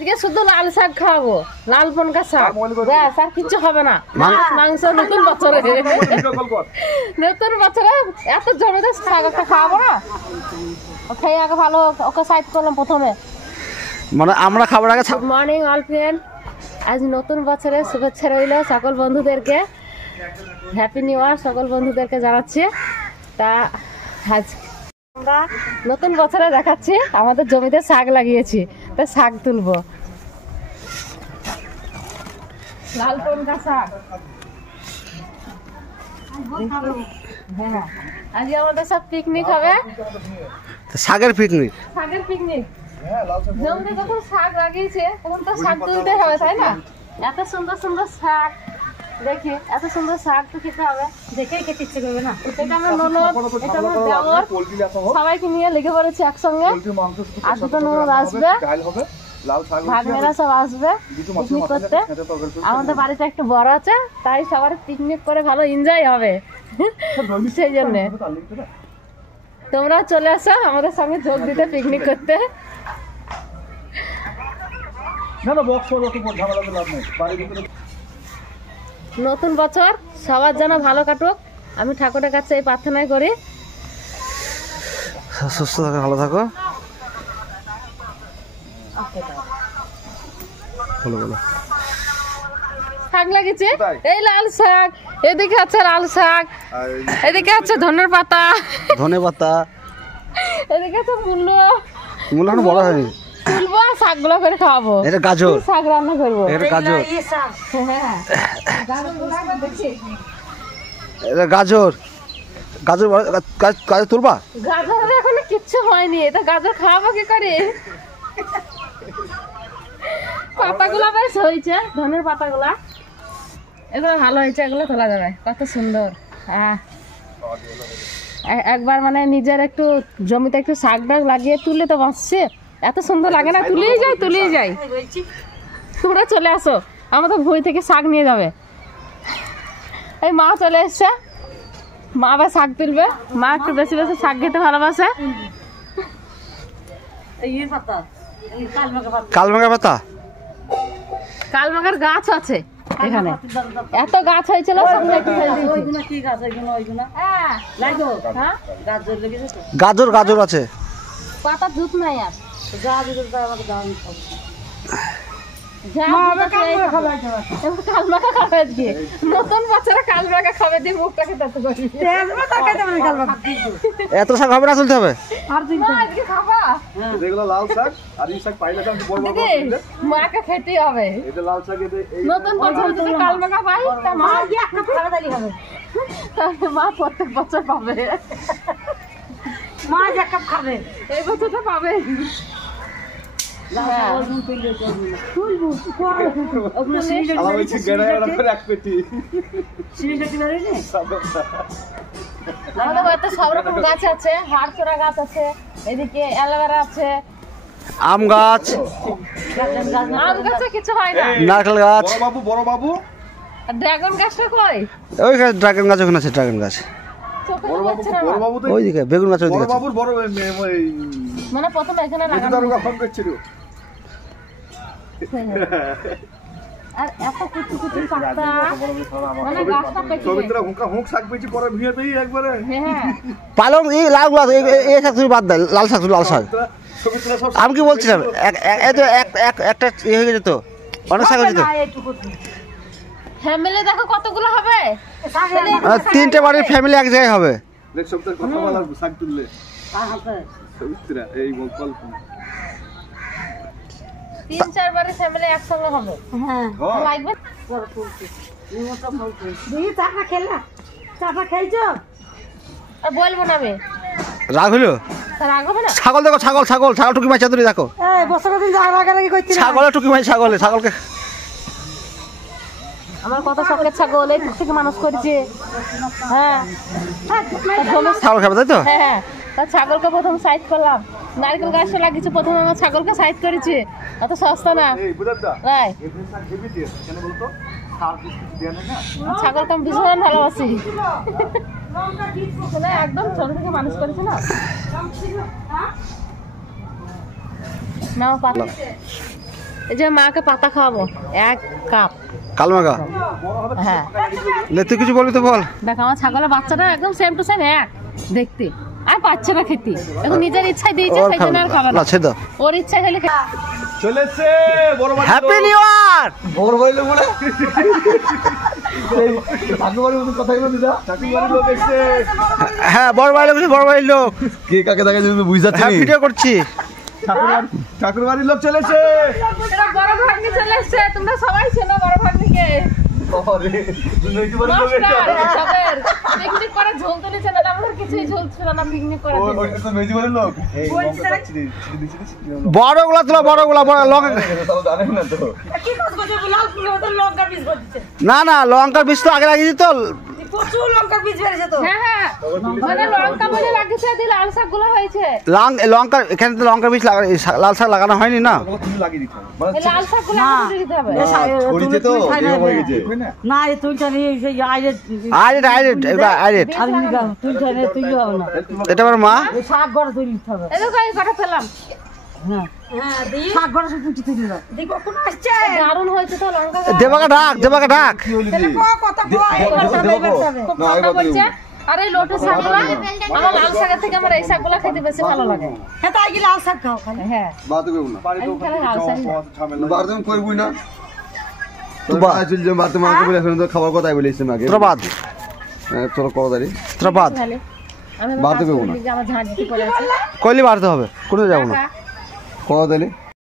আজকে শুধু লাল শাক খাওয়াবো, লাল পনকা শাক, ব্যাস আর কিছু হবে না। মাংস নতুন বছরে, নতুন বছরে এত জমিতে শাক একটা খাওয়াবো না। খেয়ে আগে ভালো ওকে সাইড করলাম প্রথমে, মানে আমরা খাবার আগে। গুড মর্নিং অল ফ্রেন্ড, আজ নতুন বছরের শুভেচ্ছা রইল সকল বন্ধুদেরকে, হ্যাপি নিউ ইয়ার সকল বন্ধুদেরকে জানাচ্ছি। তা আজ আমরা নতুন বছরে দেখাচ্ছি আমাদের জমিতে শাক লাগিয়েছি, তা শাক তুলবো, লাল পনকা শাক। হ্যাঁ, আজকে আমাদের সব পিকনিক হবে, শাকের পিকনিক, শাকের পিকনিক। জমিতে যখন শাক লাগিয়েছে তখন তো শাক তুলতে হবে, তাই না? এত সুন্দর সুন্দর শাক দেখি, এত সুন্দর শাক তো খেতে হবে, দেখেই খেতে ইচ্ছে করবে না। এটা আমার ননদ, এটা আমার দেওর, সবাইকে নিয়ে লেগে পড়েছে একসঙ্গে। আর দুটো ননদ আসবে, ভাগ্নেরা সব আসবে পিকনিক করতে। আমাদের বাড়িতে একটু বড় আছে, তাই সবার পিকনিক করে ভালো এনজয় হবে, সেই জন্য তোমরাও চলে আসো আমাদের সঙ্গে যোগ দিতে পিকনিক করতে। নতুন বছর সবার যেন ভালো কাটুক, আমি ঠাকুরের কাছে এই প্রার্থনাই করি। সুস্থ থাকো, ভালো থাকো। বলো বলো। শাক লাগিয়েছে, এই লাল শাক, এদিকে আছে লাল শাক, এদিকে আছে ধনের পাতা, ধনে পাতা, এদিকে আছে মূলো। মূলো বড় হয়নি, তুলবো শাকগুলো করে খাওয়াবো। এটা গাজর, শাক রান্না করবো। এটা গাজর, হ্যাঁ এটা গাজর, গাজর গাজর তুলবা। গাজর এখন কিচ্ছু হয়নি, এটা গাজর খাওয়াবো কি করে? পাতাগুলা বেশ হয়েছে, ধনের পাতাগুলা এগুলো ভালো হয়েছে, এগুলো তোলা যাবে। কত সুন্দর, একবার মানে নিজের একটু জমিতে একটু শাক ডাক লাগিয়ে তুললে তো বাঁচছে, এত সুন্দর লাগে না? তুলেই যাই। তোমরা চলে আসো, আমাদের ভুঁই থেকে শাক নিয়ে যাবে। এই মা চলে এসছে, মা আবার শাক তুলবে। মা একটু বেশি বেশি শাক খেতে ভালোবাসে। কালমেঘা পাতা, কালমেঘার গাছ আছে এখানে, এত গাছ হয়েছিল। গাজর গাজর আছে, পাতা দুধ নাই আর। নতুন বছরে কালমেঘা খাবে দিয়ে মুখটা খেতে এত শাক হবে না, তুলতে হবে। মাকে খেতে হবে নতুন বছর যদি কালমেঘা পাই, মা প্রত্যেক বছর পাবে, মা এক কাপ খাবে, এই বছরটা পাবে। সব রকম গাছ আছে, হাড়চোরা গাছ আছে, এদিকে অ্যালোভেরা আছে, আম গাছ, আম গাছে কিছু হয় না, নারকেল গাছ, বড় বাবু, ড্রাগন গাছটা কই? ওই ড্রাগন গাছ ওখানে আছে, ড্রাগন গাছ ওইদিকে, বেগুন গাছ ওইদিকে। মানে প্রথমে এখানে লাগানো আর এত কুচি কুচি পাতা, মানে গাছটা পেকে হুঁক শাক পেয়েছি পরে ভিড়ে পেয়ে একবারে। হ্যাঁ, পালং এই লাল গাছ, এই শাক তুমি বাদ দেয়, লাল শাক, লাল শাক। আমি কি বলছিলাম, একটা ইয়ে হয়ে গেছে তো, অনেক শাক হয়েছে তো। ফ্যামিলি দেখো কতগুলো হবে, 3টে বাড়ির ফ্যামিলি এক জায়গায় হবে। নেক্সট সপ্তাহে কথা বলা শাক তুললে এই কল্পনা 3-4 বারের ফ্যামিলি একসঙ্গে হবে। হ্যাঁ, লাগবে। চাপা খেলা, চাপা খেলছো বলবো না আমি, রাগ হলো। রাগ হবে না? ছাগল দেখো, ছাগল ছাগল ছাগল টুকি মাছ চাতুরি দেখো, ছাগলের টুকি মাছ, ছাগলকে। আমার কত শখের ছাগল, এই থেকে মানুষ করেছে। হ্যাঁ, ছাগল খাবে তাই তো? হ্যাঁ, তা ছাগলকে প্রথম সাইড করলাম, নারকেল গাছটা লাগিয়েছি প্রথমে, আমার ছাগলকে সাইড করেছি। অত সস্তা না, ছাগলকে আমি ভীষণ ভালোবাসি, একদম ছোট থেকে মানুষ করেছি না। নাও পাতা এই যে মাকে পাতা খাওয়াবো 1 কাপ। কালমাগা হ্যাঁ লে তুই কিছু বলবি তো বল। দেখ আমার ছাগলের বাচ্চাটা একদম সেম টু সেম এক দেখতে, আর পাচ্ছে না খেতে, এখন নিজের ইচ্ছায় দিয়েছে ওর সেই জন্য আর খাবে না না, ছেড়ে দাও। ওর ইচ্ছা খেলে চলেছে বড় বাড়ি হ্যাপি নিউ ইয়ার। বড় বাড়ি লোক বলে ঠাকুর বাড়ির মতো কথা বলে দিদা। ঠাকুর বাড়ির লোক এসেছে। হ্যাঁ বড় ভাই লোক, বড় ভাইয়ের লোক। কে কাকে দেখা যাবে বুঝ যাচ্ছে হ্যাঁ ভিডিও করছি। ঠাকুর বাড়ির লোক চলেছে। বড় ভাগ্নি চলে এসছে, তোমরা সবাই চেনো বড় ভাগ্নিকে। পিকনিক করে ঝোল তুলেছে না, আমাদের কিছুই ঝোল ছিল না পিকনিক করার জন্য। মেজি বাড়ির লোক বড়গুলা তোলা, বড়গুলা বড় লঙ্কা। জানেন না তো কি কাজ করছে লাল ফুলের মতো লঙ্কার বীজ বলছে, না না লঙ্কার বীজ তো আগে লাগিয়েছি তো। প্রচুর লঙ্কার বীজ বেরিয়েছে তো। হ্যাঁ হ্যাঁ মানে লঙ্কা বলে লাগিয়েছে, দিয়ে লাল শাকগুলো হয়েছে। লঙ্কা এখানে তো লঙ্কার বীজ লাল শাক লাগানো হয়নি না। তুমি লাগিয়ে দিতে হবে এই লাল শাকগুলো না। তুলে দিতে হবে। ছড়িতে তো দেহ হয়ে গেছে না এই তুই জানি সেই আইরে আইরেট আইরেট এবার আইরেট। আমি গাও তুই জানি তুই হবে না, এটা আমার মা। এই শাক গড়া তৈরি করতে হবে। এই দেখো এই কটা ফেলাম, হ্যাঁ হ্যাঁ দি শাক গড়া শুধু তুই দাও দেখো কোন আসছে দারুণ হয়েছে তো লঙ্কা। দেবাকে ডাক, দেবাকে ডাক। তাহলে কথা কয় খুব ঠান্ডা করছে। আর এই লোটে শাকগুলো আমার লাল শাকের থেকে আমার এই শাকগুলো খেতে বেশি ভালো লাগে। হ্যাঁ তাই গিয়ে লাল শাক খাও খালি। হ্যাঁ বাদ দেব না আমি খালি লাল শাক খাই। বাদ দেব করবই না তো বাদ। আসল যে বাদ মাকে বলে এখন তো খাবার কথাই বলেছিস আগে তোরা বাদ, চলো করো দাঁড়ি তোরা বাদ। খালি আমি বাদ দেবো না। আমার ঝাঁট দিতে পড়ে আছে। কইলে বাড়তে হবে, কোথাও যাবো না। করো দাঁড়ি